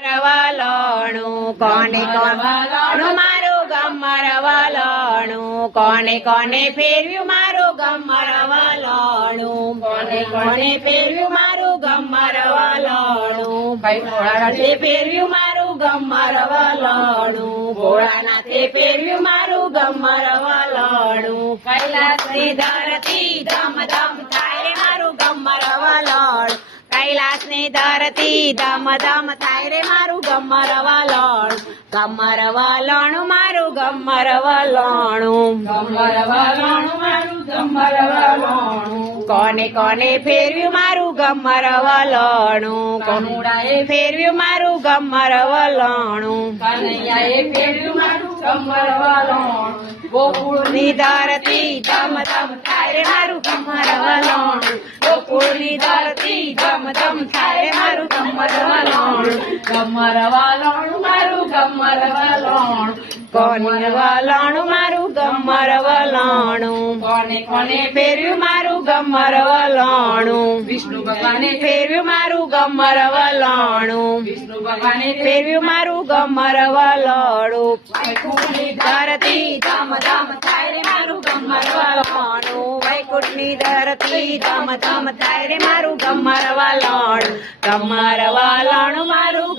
વલણું કોને કોનું મારું ગમર વલણું કોને કોને ફેરવ્યું મારું ગમર વલણું કોને કોને ફેરવ્યું મારું ગમર વલણું ભાઈ ભોળાનાથે ફેરવ્યું મારું ગમર વલણું ભોળાનાથે ફેરવ્યું મારું ગમર વલણું કૈલાસની ધરતી ધમ ધમ થાય રે મારું ગમર વલણ કૈલાસની ધરતી ધમ ધમ થાય રે મારું ગમર વલણ ગમર વલણું મારું ગમર વલણું ગમર વલણું મારું ગમર વલણું કોને કોને ફેરવ્યું મારું ગમર વલણું કનુડાએ ફેરવ્યું મારું ગમર વલણું કનૈયાએ ફેરવ્યું મારું ગમર વલણું ગોકુળની ધરતી ધમ ધમ થાય રે મારું ગમર વલણ ગોકુળની ધરતી ધમ ધમ થાય રે મારું ગમર વલણ ગમર વલણ મારું ગમર વલણ કોને વલણ મારું ગમર વલણું કોને કોને ફેરવ્યું મારું ગમર વલણું વિષ્ણુ ભગવાને ફેરવ્યું મારું ગમર વલણું વિષ્ણુ ભગવાને ફેરવ્યું મારું ગમર વલણું વૈકુંઠની ધરતી ધમ ધમ થાય રે મારું ગમર વલણું વૈકુંઠની ધરતી ધમ ધમ થાય રે મારું ગમર વલણ ગમર વલણ મારું